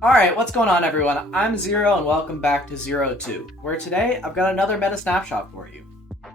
Alright, what's going on everyone? I'm Zero and welcome back to Zero 2, where today I've got another meta snapshot for you.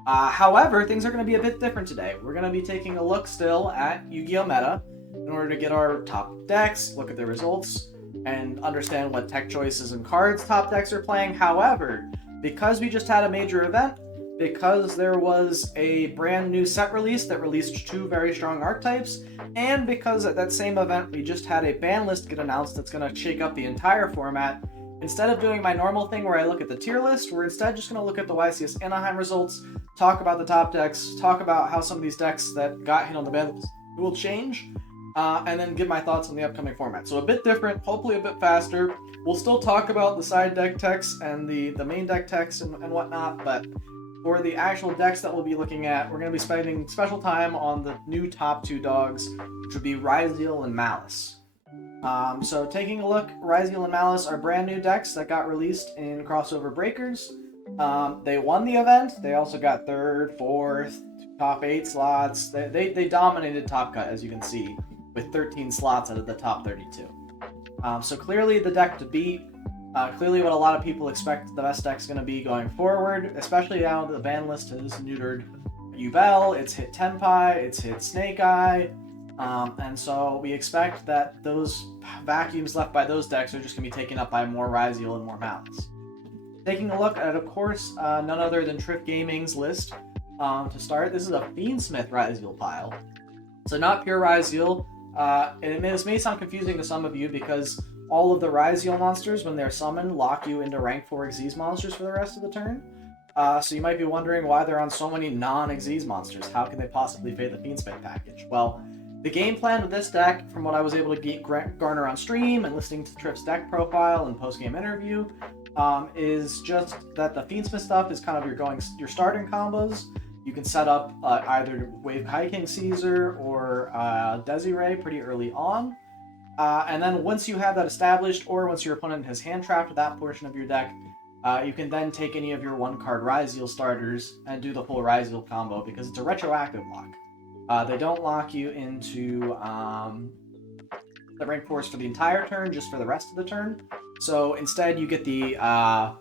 However, things are going to be a bit different today. We're going to be taking a look still at Yu-Gi-Oh! Meta in order to get our top decks, look at the results, and understand what tech choices and cards top decks are playing. However, because we just had a major event, because there was a brand new set release that released two very strong archetypes, and because at that same event we just had a ban list get announced that's going to shake up the entire format, instead of doing my normal thing where I look at the tier list, we're instead just going to look at the YCS Anaheim results, talk about the top decks, talk about how some of these decks that got hit on the ban list will change, and then give my thoughts on the upcoming format. So a bit different, hopefully a bit faster. We'll still talk about the side deck techs and the main deck techs and whatnot, but for the actual decks that we'll be looking at, we're going to be spending special time on the new top two dogs, which would be Ryzeal and Maliss. So taking a look, Ryzeal and Maliss are brand new decks that got released in Crossover Breakers. They won the event. They also got third, fourth, top 8 slots. They dominated Top Cut, as you can see, with 13 slots out of the top 32. So clearly the deck to beat. Clearly what a lot of people expect the best deck's going to be going forward, especially now the ban list has neutered Yubel, it's hit Tenpai, it's hit Snake Eye, and so we expect that those vacuums left by those decks are just going to be taken up by more Ryzeal and more Maliss. Taking a look at, of course, none other than Trip Gaming's list. To start, this is a Fiendsmith Ryzeal pile. So not pure Ryzeal. This may sound confusing to some of you because all of the Ryzeal monsters, when they're summoned, lock you into rank 4 Xyz monsters for the rest of the turn. So you might be wondering why they're on so many non-Xyz monsters. How can they possibly fade the Fiendsmith package? Well, the game plan with this deck, from what I was able to garner on stream and listening to Trip's deck profile and post-game interview, is just that the Fiendsmith stuff is kind of your starting combos. You can set up either Wave Kai King Caesar or Desiree pretty early on. And then once you have that established, or once your opponent has hand-trapped that portion of your deck, you can then take any of your one-card Ryzeal starters and do the full Ryzeal combo, because it's a retroactive lock. They don't lock you into the rank force for the entire turn, just for the rest of the turn. So instead you get the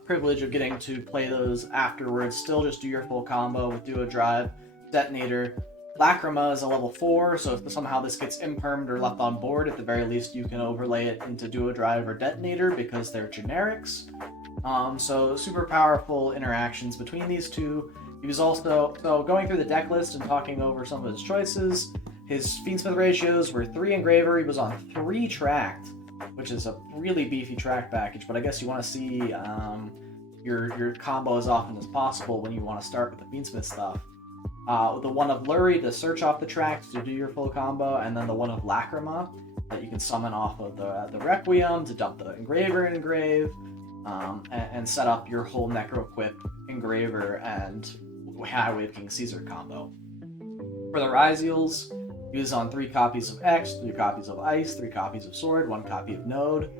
privilege of getting to play those afterwards, still just do your full combo with Duo Drive, Detonator. Lacrima is a level 4, so if somehow this gets impermed or left on board, at the very least you can overlay it into Duo Drive or Detonator because they're generics. So super powerful interactions between these two. He was also, going through the deck list and talking over some of his choices, his Fiendsmith ratios were 3 Engraver, he was on 3 Tracked, which is a really beefy track package, but I guess you want to see your combo as often as possible when you want to start with the Fiendsmith stuff. The one of Lurie to search off the tracks to do your full combo, and then the one of Lacrima that you can summon off of the Requiem to dump the Engraver and Engrave, and set up your whole Necroquip, Engraver, and High Wave King Caesar combo. For the Ryzeals, he was on 3 copies of X, 3 copies of Ice, 3 copies of Sword, 1 copy of Node.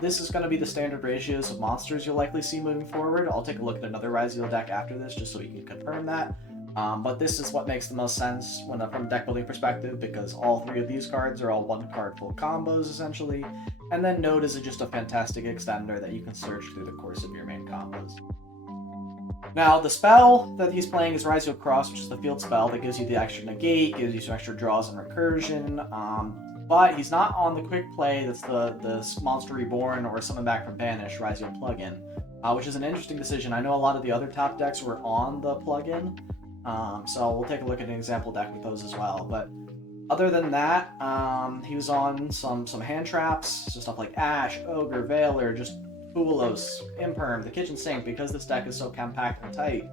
This is going to be the standard ratios of monsters you'll likely see moving forward. I'll take a look at another Ryzeal deck after this just so we can confirm that. But this is what makes the most sense from a deck building perspective, because all 3 of these cards are all 1 card full combos essentially, and then Node is just a fantastic extender that you can search through the course of your main combos. Now the spell that he's playing is Ryzeal Cross, which is the field spell that gives you the extra negate, gives you some extra draws and recursion, but he's not on the quick play that's the Monster Reborn or Summon Back from Banish Ryzeal plugin, which is an interesting decision. I know a lot of the other top decks were on the plugin. So we'll take a look at an example deck with those as well. But other than that, he was on some hand traps, so stuff like Ash, Ogre, Veiler, just Foolos, Imperm, the Kitchen Sink. Because this deck is so compact and tight,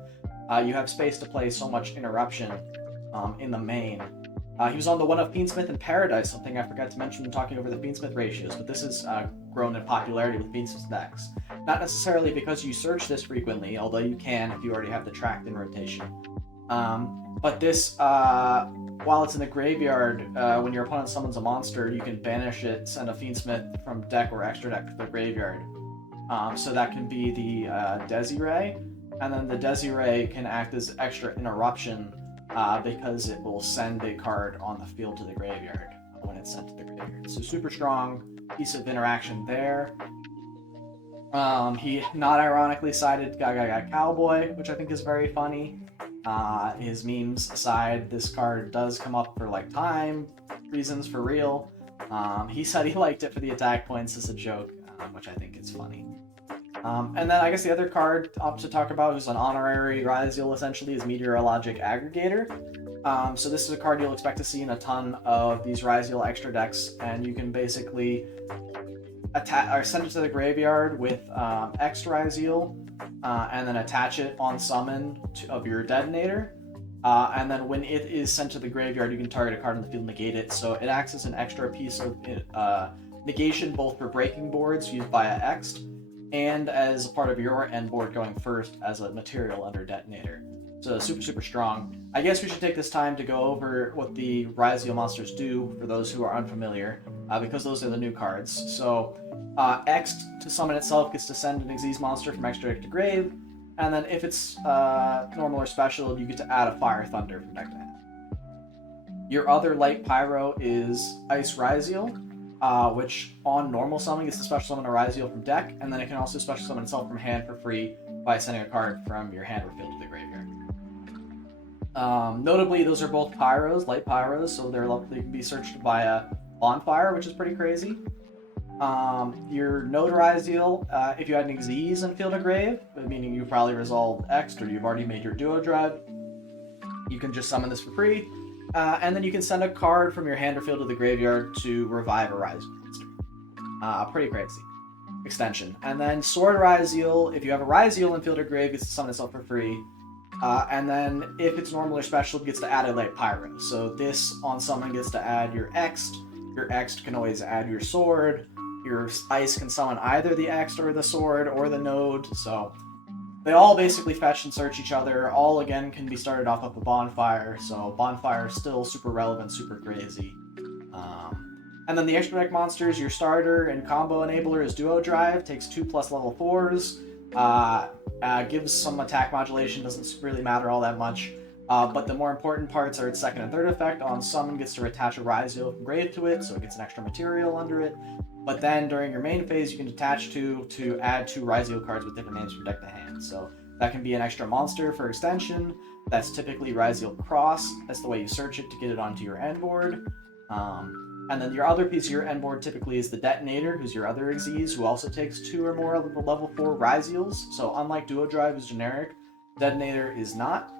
you have space to play so much interruption in the main. He was on the one of Fiendsmith and Paradise, something I forgot to mention when talking over the Fiendsmith ratios, but this has grown in popularity with Fiendsmith decks. Not necessarily because you search this frequently, although you can if you already have the Tracked in rotation. But this, while it's in the graveyard, when your opponent summons a monster, you can banish it, send a Fiendsmith from deck or extra deck to the graveyard. So that can be the Desiree, and then the Desiree can act as extra interruption because it will send a card on the field to the graveyard when it's sent to the graveyard. So super strong, piece of interaction there. He not ironically cited Gaga Cowboy, which I think is very funny. His memes aside, this card does come up for like time reasons for real. He said he liked it for the attack points as a joke, which I think is funny. And then I guess the other card up to talk about, who's an honorary Ryzeal essentially, is Meteorologic Aggregator. So this is a card you'll expect to see in a ton of these Ryzeal extra decks, and you can basically send it to the graveyard with X Ryzeal, and then attach it on summon of your detonator. And then when it is sent to the graveyard, you can target a card in the field and negate it. So it acts as an extra piece of negation, both for breaking boards used by a X, and as a part of your end board going first as a material under detonator. So super, super strong. I guess we should take this time to go over what the Ryzeal monsters do for those who are unfamiliar, because those are the new cards. So X to summon itself gets to send an Xyz monster from extra deck to grave, and then if it's normal or special, you get to add a Fire Thunder from deck to hand. Your other light pyro is Ice Ryzeal, which on normal summon gets to special summon a Ryzeal from deck, and then it can also special summon itself from hand for free by sending a card from your hand or field to the graveyard. Notably, those are both pyros, light pyros, so they can be searched via Bonfire, which is pretty crazy. Your Node Ryzeal, if you had an Xyz and field a grave, meaning you probably resolved X or you've already made your duo drive, you can just summon this for free. And then you can send a card from your hand or field to the graveyard to revive a Ryzeal monster. Pretty crazy extension. And then Sword Ryzeal, if you have a Ryzeal and field or grave, gets to summon itself for free. And then if it's normal or special, it gets to add a light pyro. So this on summon gets to add your X. Your X can always add your sword. Your Ice can summon either the X or the sword or the node. So they all basically fetch and search each other. All, again, can be started off of a Bonfire. So Bonfire is still super relevant, super crazy. And then the extra deck monsters, your starter and combo enabler is Duo Drive. Takes 2+ level 4s. Gives some attack modulation, doesn't really matter all that much. But the more important parts are its second and third effect. On summon, gets to attach a Ryzeal from grave to it, so it gets an extra material under it. But then during your main phase, you can attach to add 2 Ryzeal cards with different names from deck to hand. So that can be an extra monster for extension. That's typically Ryzeal Cross. That's the way you search it to get it onto your end board. And then your other piece of your end board typically is the Detonator, who's your other Xyz, who also takes 2 or more of the level 4 Ryzeals. So unlike Duo Drive is generic, Detonator is not.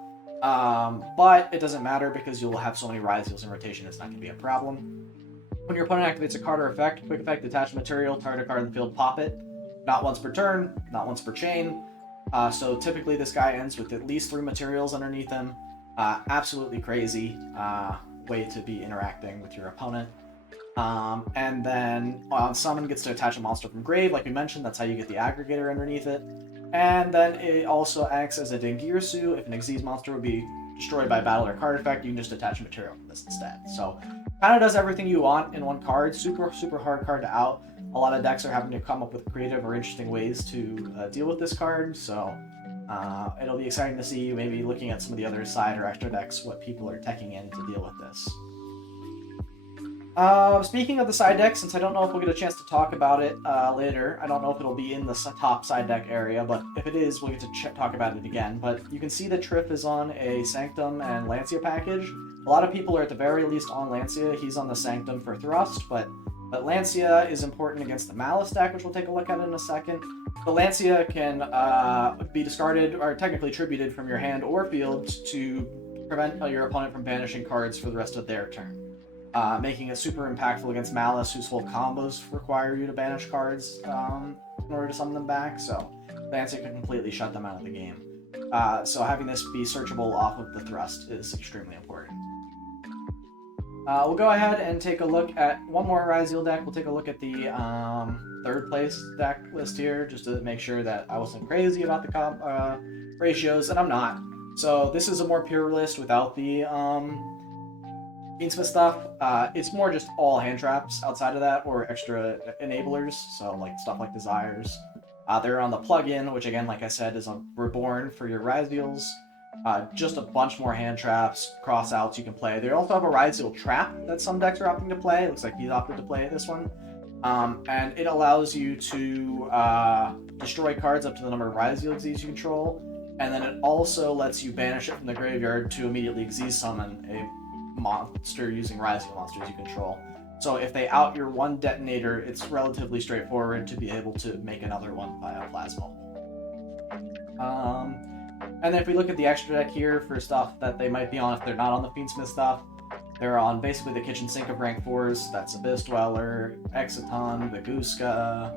But it doesn't matter because you'll have so many Ryzeals in rotation, it's not going to be a problem. When your opponent activates a card or effect, quick effect, attach material, target a card in the field, pop it. Not once per turn, not once per chain. So typically this guy ends with at least 3 materials underneath him. Absolutely crazy way to be interacting with your opponent. And then on summon gets to attach a monster from grave, like we mentioned, that's how you get the aggregator underneath it. And then it also acts as a Dengirsu. If an Xyz monster would be destroyed by battle or card effect, you can just attach a material from this instead. So kind of does everything you want in one card. Super, super hard card to out. A lot of decks are having to come up with creative or interesting ways to deal with this card. So it'll be exciting to see, maybe looking at some of the other side or extra decks, what people are teching in to deal with this. Speaking of the side deck, since I don't know if we'll get a chance to talk about it later, I don't know if it'll be in the top side deck area, but if it is, we'll get to talk about it again. But you can see that Triff is on a Sanctum and Lancia package. A lot of people are at the very least on Lancia. He's on the Sanctum for Thrust, but Lancia is important against the Maliss deck, which we'll take a look at in a second. The Lancia can be discarded, or technically tributed from your hand or field to prevent your opponent from banishing cards for the rest of their turn. Making it super impactful against Maliss, whose full combos require you to banish cards in order to summon them back, so Lancia can completely shut them out of the game. So having this be searchable off of the Thrust is extremely important. We'll go ahead and take a look at one more Ryzeal deck. We'll take a look at the third place deck list here, just to make sure that I wasn't crazy about the ratios, and I'm not. So this is a more pure list without the Beansmith stuff. It's more just all hand traps outside of that, or extra enablers, so like stuff like Desires. They're on the plugin, which again, like I said, is a Reborn for your Ryzeals. Just a bunch more hand traps, cross-outs you can play. They also have a Ryzeal trap that some decks are opting to play. It looks like he's opted to play this one. And it allows you to destroy cards up to the number of Ryzeal Xyz you control, and then it also lets you banish it from the graveyard to immediately Xyz summon a monster using Ryzeal monsters you control. So if they out your one detonator, it's relatively straightforward to be able to make another one via Plasma. And then if we look at the extra deck here for stuff that they might be on if they're not on the Fiendsmith stuff, they're on basically the kitchen sink of rank 4s. That's Abyss Dweller, Exciton, Baguska,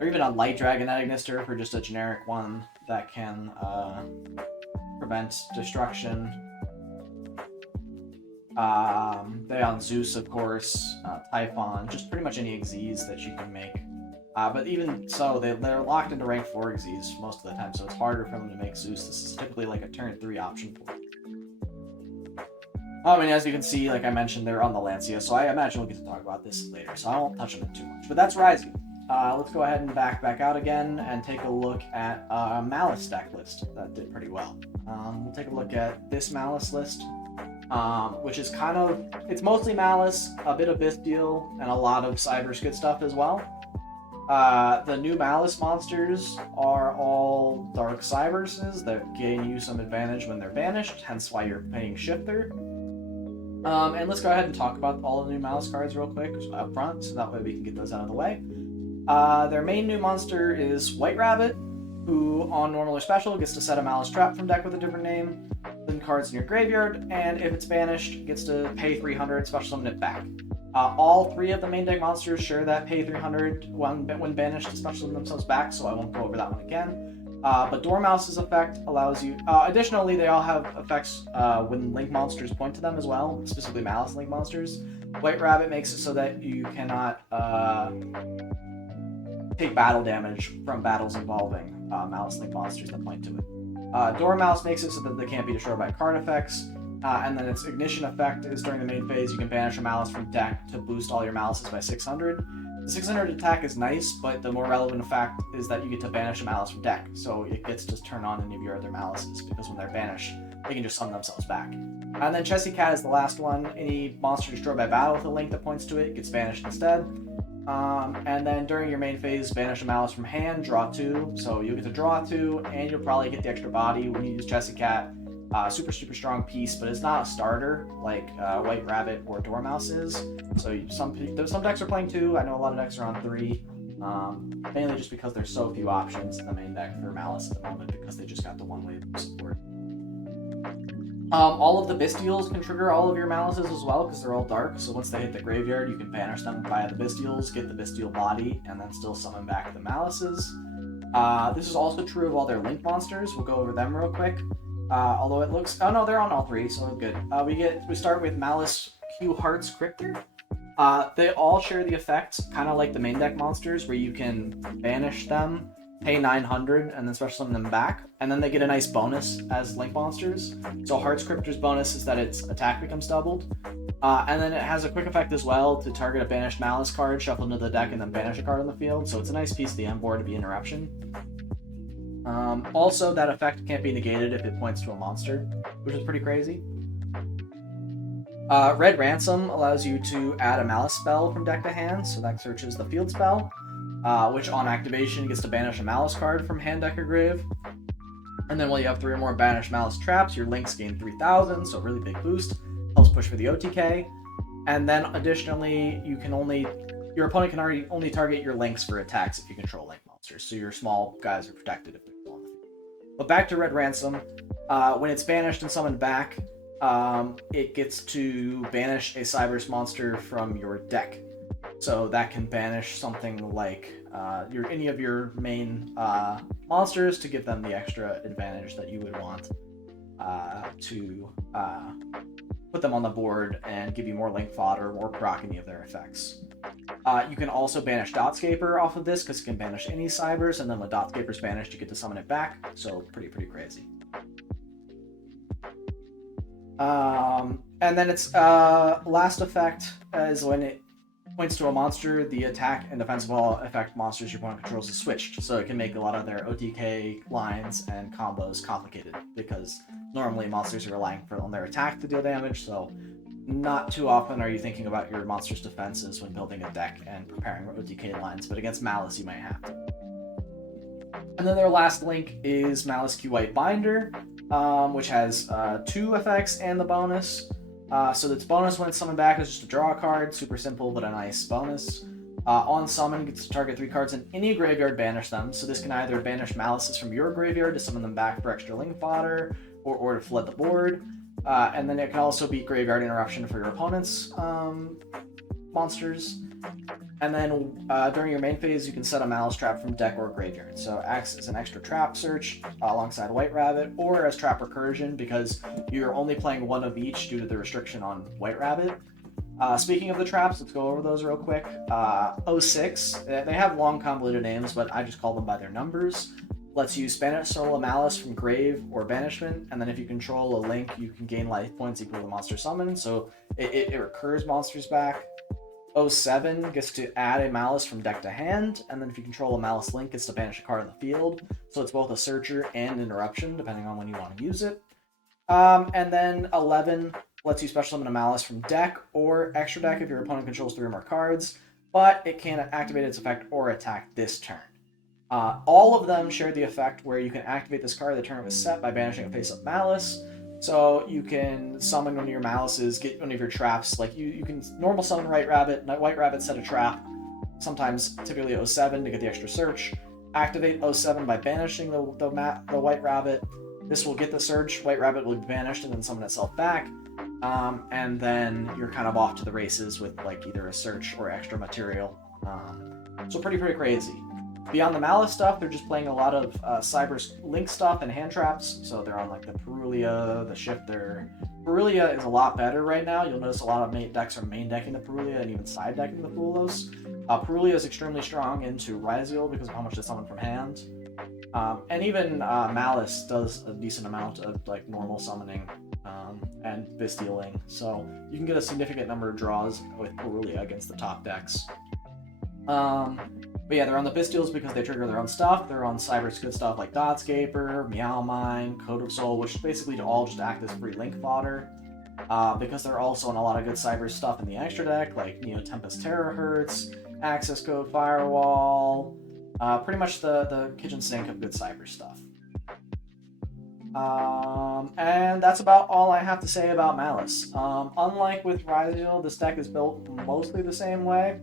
or even on Light Dragon Agnister for just a generic one that can prevent destruction. They on Zeus, of course, Typhon, just pretty much any Xyz that you can make. But even so, they're locked into rank 4 Xyz most of the time, so it's harder for them to make Zeus. This is typically like a turn 3 option for them. I mean, as you can see, like I mentioned, they're on the Lancia, so I imagine we'll get to talk about this later, so I won't touch on it too much. But that's Ryzeal. Let's go ahead and back out again and take a look at Maliss deck list that did pretty well. We'll take a look at this Maliss list, which is kind of, it's mostly Maliss, a bit of Bisteel, and a lot of Cyber's good stuff as well. The new Maliss monsters are all Dark Cyberses that gain you some advantage when they're banished, hence why you're paying Shifter. And let's go ahead and talk about all the new Maliss cards real quick up front, so that way we can get those out of the way. Their main new monster is White Rabbit, who on normal or special gets to set a Maliss trap from deck with a different name than cards in your graveyard, and if it's banished, gets to pay 300, special summon it back. All 3 of the main deck monsters share that pay 300 when banished to special summon themselves back, so I won't go over that one again. But Dormouse's effect allows you... additionally, they all have effects when Link monsters point to them as well, specifically Maliss Link monsters. White Rabbit makes it so that you cannot take battle damage from battles involving Maliss Link monsters that point to it. Dormouse makes it so that they can't be destroyed by card effects. And then its ignition effect is during the main phase, you can banish a Maliss from deck to boost all your Malisses by 600. The 600 attack is nice, but the more relevant effect is that you get to banish a Maliss from deck, so it gets to turn on any of your other Malisses, because when they're banished, they can just summon themselves back. And then Chessy Cat is the last one. Any monster destroyed by battle with a link that points to it gets banished instead. And then during your main phase, banish a Maliss from hand, draw 2, so you'll get to draw 2, and you'll probably get the extra body when you use Chessy Cat. Super strong piece, but it's not a starter like White Rabbit or Dormouse is. So some decks are playing 2. I know a lot of decks are on 3. Mainly just because there's so few options in the main deck for Maliss at the moment, because they just got the 1 wave of support. All of the Bisteels can trigger all of your Malisses as well, because they're all dark, so once they hit the graveyard, you can banish them via the Bisteels, get the Bisteel body, and then still summon back the Malisses. This is also true of all their Link monsters. We'll go over them real quick. Although it looks... Oh no, they're on all 3, so good. We start with Maliss Q Hearts Cryptor. They all share the effect, kind of like the main deck monsters, where you can banish them, pay 900, and then special summon them back, and then they get a nice bonus as Link monsters. So Hearts Cryptor's bonus is that its attack becomes doubled. And then it has a quick effect as well to target a banished Maliss card, shuffle into the deck, and then banish a card on the field, so it's a nice piece of the end board to be interruption. Also, that effect can't be negated if it points to a monster, which is pretty crazy. Red Ransom allows you to add a Maliss spell from deck to hand, so that searches the field spell, which on activation gets to banish a Maliss card from hand, deck, or grave. And then while you have 3 or more banished Maliss traps, your links gain 3,000, so really big boost. Helps push for the OTK. And then additionally, your opponent can only target your links for attacks if you control Link monsters, so your small guys are protected if they're on the field. But back to Red Ransom, when it's banished and summoned back, it gets to banish a Cyberse monster from your deck. So that can banish something like any of your main monsters to give them the extra advantage that you would want to put them on the board and give you more Link fodder, more proc any of their effects. You can also banish Dotscaper off of this, because it can banish any Cybers, and then when Dotscaper's banished, you get to summon it back, so pretty crazy. And then its last effect is when it points to a monster, the attack and defensive effect monsters your opponent controls is switched, so it can make a lot of their OTK lines and combos complicated, because normally monsters are relying on their attack to deal damage, so not too often are you thinking about your monster's defenses when building a deck and preparing OTK lines, but against Maliss you might have to. And then their last link is Maliss Q White Binder, which has 2 effects and the bonus. So its bonus when it's summoned back is just a draw card, super simple but a nice bonus. On summon, gets to target 3 cards in any graveyard, banish them. So this can either banish Malisses from your graveyard to summon them back for extra link fodder, or to flood the board. And then it can also be graveyard interruption for your opponent's monsters. And then during your main phase, you can set a Maliss trap from deck or graveyard. So it acts as an extra trap search alongside White Rabbit, or as trap recursion because you're only playing one of each due to the restriction on White Rabbit. Speaking of the traps, let's go over those real quick. 06, they have long convoluted names, but I just call them by their numbers. Lets you Spanish Soul a Maliss from grave or banishment, and then if you control a link, you can gain life points equal to monster summon, so it recurs monsters back. 07 gets to add a Maliss from deck to hand, and then if you control a Maliss link, gets to banish a card on the field, so it's both a searcher and interruption, depending on when you want to use it. And then 11 lets you special summon a Maliss from deck or extra deck if your opponent controls 3 or more cards, but it can't activate its effect or attack this turn. All of them share the effect where you can activate this card the turn it was set by banishing a face-up Maliss. So you can summon one of your Malisses, get one of your traps. Like you can normal summon White Rabbit, White Rabbit set a trap, sometimes typically 07 to get the extra search. Activate 07 by banishing the White Rabbit. This will get the search, White Rabbit will be banished and then summon itself back. And then you're kind of off to the races with like either a search or extra material. So pretty crazy. Beyond the Maliss stuff, they're just playing a lot of Cyber's Link stuff and hand traps. So they're on like the Perulia, the Shifter. Perulia is a lot better right now. You'll notice a lot of decks are main decking the Perulia and even side decking the Pulos. Perulia is extremely strong into Ryzeal because of how much they summon from hand. And even Maliss does a decent amount of like normal summoning and bestialing. So you can get a significant number of draws with Perulia against the top decks. But yeah, they're on the Bestials because they trigger their own stuff. They're on Cyber's good stuff like Dotscaper, Meow Mine, Code of Soul, which basically all just act as free link fodder. Because they're also on a lot of good Cyber stuff in the extra deck, like Neo Tempest Terahertz, Access Code Firewall, pretty much the kitchen sink of good Cyber stuff. And that's about all I have to say about Maliss. Unlike with Ryzeal, this deck is built mostly the same way.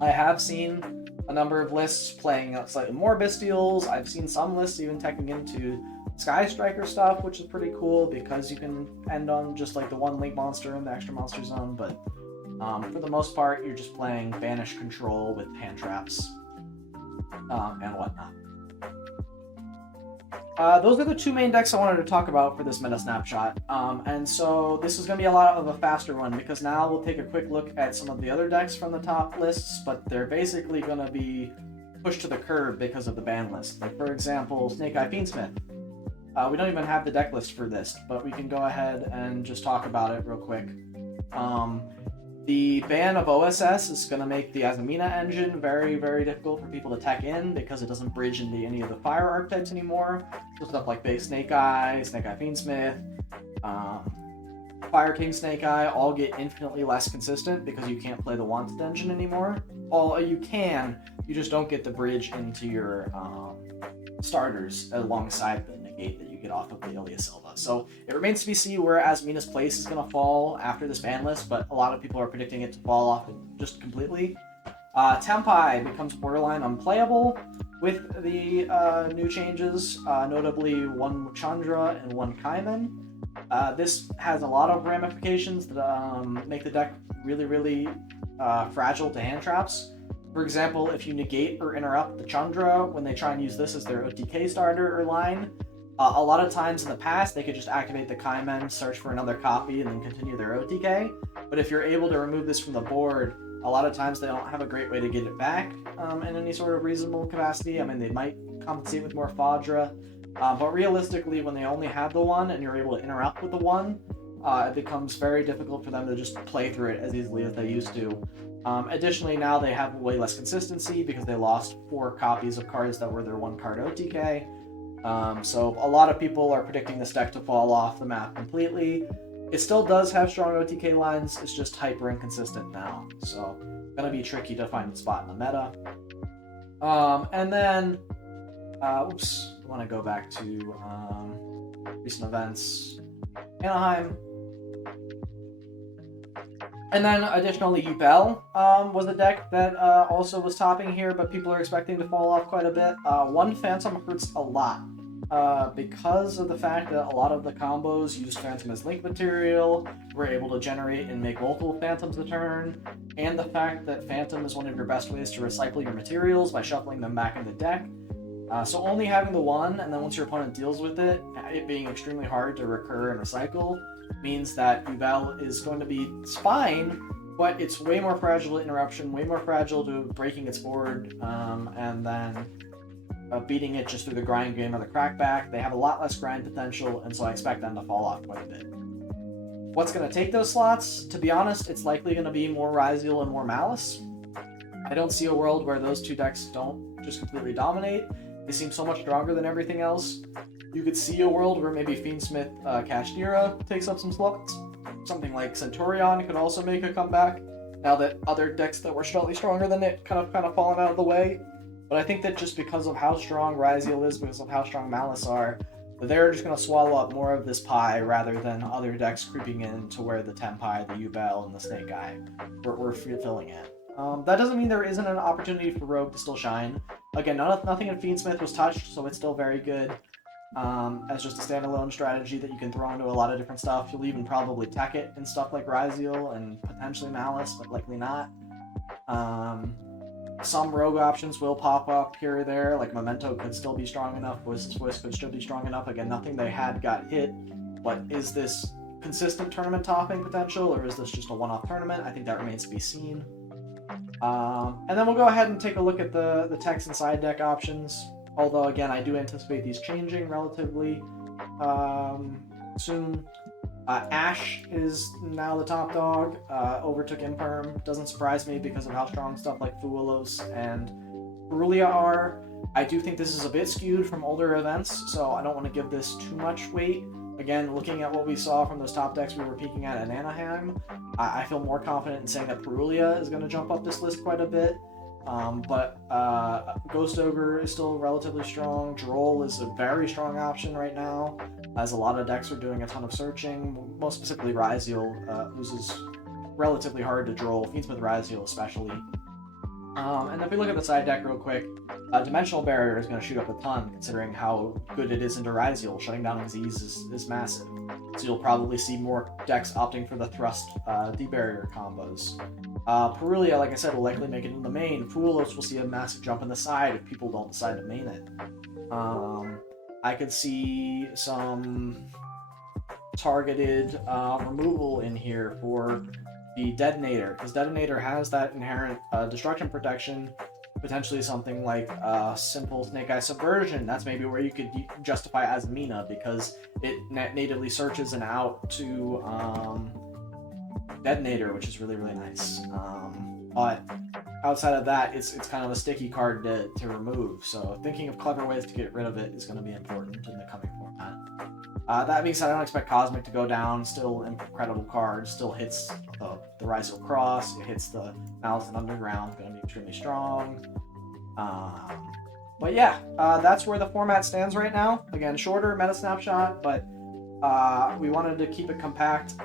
I have seen a number of lists playing slightly more Bestials. I've seen some lists even teching into Sky Striker stuff, which is pretty cool because you can end on just like the one link monster in the extra monster zone, but for the most part, you're just playing Banish Control with hand traps and whatnot. Those are the 2 main decks I wanted to talk about for this Meta Snapshot, and so this is going to be a lot of a faster one because now we'll take a quick look at some of the other decks from the top lists, but they're basically going to be pushed to the curb because of the ban list. Like for example, Snake Eye Fiendsmith. We don't even have the deck list for this, but we can go ahead and just talk about it real quick. The ban of OSS is going to make the Azamina engine very difficult for people to tech in because it doesn't bridge into any of the fire archetypes anymore. So stuff like base Snake Eye Fiendsmith, Fire King Snake Eye all get infinitely less consistent because you can't play the Wanted engine anymore. You can, you just don't get the bridge into your starters alongside the negate that you get off of the Ilya Silva. So it remains to be seen where Azmina's place is going to fall after this ban list, but a lot of people are predicting it to fall off just completely. Tempai becomes borderline unplayable with the new changes, notably one Chandra and one Kaiman. This has a lot of ramifications that make the deck really fragile to hand traps. For example, if you negate or interrupt the Chandra when they try and use this as their OTK starter or line, a lot of times in the past they could just activate the Kaimen, search for another copy, and then continue their OTK. But if you're able to remove this from the board, a lot of times they don't have a great way to get it back in any sort of reasonable capacity. I mean, they might compensate with more Fodra, but realistically, when they only have the one and you're able to interrupt with the one, it becomes very difficult for them to just play through it as easily as they used to. Additionally, now they have way less consistency because they lost 4 copies of cards that were their 1-card OTK. So a lot of people are predicting this deck to fall off the map completely. It still does have strong OTK lines, it's just hyper inconsistent now. So gonna be tricky to find the spot in the meta. And then, oops, I want to go back to recent events. Anaheim. And then additionally, Yubel was a deck that also was topping here, but people are expecting to fall off quite a bit. One Phantom hurts a lot because of the fact that a lot of the combos use Phantom as link material, we're able to generate and make multiple Phantoms a turn, and the fact that Phantom is one of your best ways to recycle your materials by shuffling them back in the deck. So only having the one, and then once your opponent deals with it, it being extremely hard to recur and recycle, means that Yubel is going to be fine, but it's way more fragile to interruption, way more fragile to breaking its board, and then beating it just through the grind game or the crackback. They have a lot less grind potential, and so I expect them to fall off quite a bit. What's going to take those slots? To be honest, it's likely going to be more Ryzeal and more Maliss. I don't see a world where those two decks don't just completely dominate. They seem so much stronger than everything else. You could see a world where maybe Fiendsmith Kashtira takes up some slots. Something like Centurion could also make a comeback, now that other decks that were slightly stronger than it kind of fallen out of the way. But I think that just because of how strong Ryzeal is, because of how strong Maliss are, they're just going to swallow up more of this pie rather than other decks creeping in to where the Tenpai, the Yubel, and the Snake Eye were filling it. That doesn't mean there isn't an opportunity for Rogue to still shine. Again, nothing in Fiendsmith was touched, so it's still very good as just a standalone strategy that you can throw into a lot of different stuff. You'll even probably tech it in stuff like Ryzeal and potentially Maliss, but likely not. Some rogue options will pop up here or there, like Memento could still be strong enough, Swiss could still be strong enough. Again, nothing they had got hit, but is this consistent tournament topping potential, or is this just a one-off tournament? I think that remains to be seen. And then we'll go ahead and take a look at the text and side deck options, although again, I do anticipate these changing relatively soon. Ash is now the top dog, overtook Imperm. Doesn't surprise me because of how strong stuff like Fuelos and Purulia are. I do think this is a bit skewed from older events, so I don't want to give this too much weight. Again, looking at what we saw from those top decks we were peeking at in Anaheim, I feel more confident in saying that Purulia is going to jump up this list quite a bit. But Ghost Ogre is still relatively strong. Droll is a very strong option right now, as a lot of decks are doing a ton of searching. Most specifically, Ryzeal loses relatively hard to Droll, Fiendsmith Ryzeal especially. And if we look at the side deck real quick, Dimensional Barrier is going to shoot up a ton, considering how good it is into Ryzeal. Shutting down Xyz is massive. So you'll probably see more decks opting for the Thrust D-Barrier combos. Purulia, like I said, will likely make it in the main. Fuelos will see a massive jump in the side if people don't decide to main it. I could see some targeted removal in here for the Detonator, because Detonator has that inherent destruction protection. Potentially something like simple Snake Eye Subversion. That's maybe where you could justify Azamina, because it natively searches an out to Detonator, which is really, really nice. But outside of that, it's kind of a sticky card to remove. So thinking of clever ways to get rid of it is going to be important in the coming format. That being said, I don't expect Cosmic to go down. Still incredible card. Still hits the Ryzeal Cross. It hits the Malice and Underground. Going to be extremely strong. But yeah, that's where the format stands right now. Again, shorter meta snapshot, but we wanted to keep it compact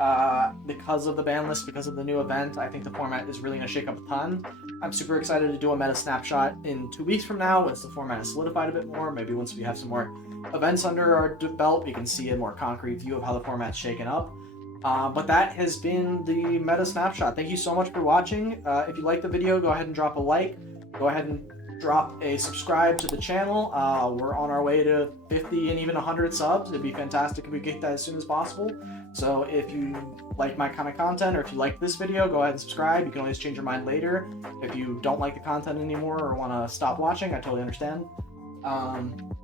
because of the ban list, because of the new event. I think the format is really going to shake up a ton. I'm super excited to do a meta snapshot in 2 weeks from now, once the format is solidified a bit more. Maybe once we have some more events under our belt, we can see a more concrete view of how the format's shaken up. But that has been the meta snapshot. Thank you so much for watching. If you liked the video, go ahead and drop a like. Go ahead and drop a subscribe to the channel. We're on our way to 50 and even 100 subs. It'd be fantastic if we get that as soon as possible. So if you like my kind of content, or if you like this video, go ahead and subscribe. You can always change your mind later. If you don't like the content anymore or want to stop watching, I totally understand.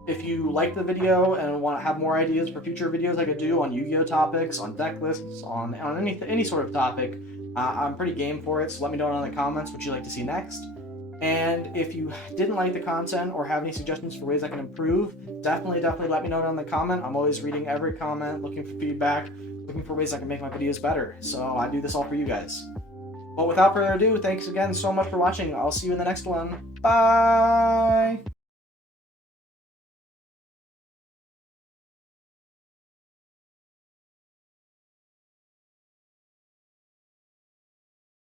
If you like the video and want to have more ideas for future videos I could do on Yu-Gi-Oh topics, on deck lists, on any sort of topic, I'm pretty game for it. So let me know in the comments what you'd like to see next. And if you didn't like the content or have any suggestions for ways I can improve, definitely let me know down in the comment. I'm always reading every comment, looking for feedback, looking for ways I can make my videos better. So I do this all for you guys. But without further ado, thanks again so much for watching. I'll see you in the next one. Bye!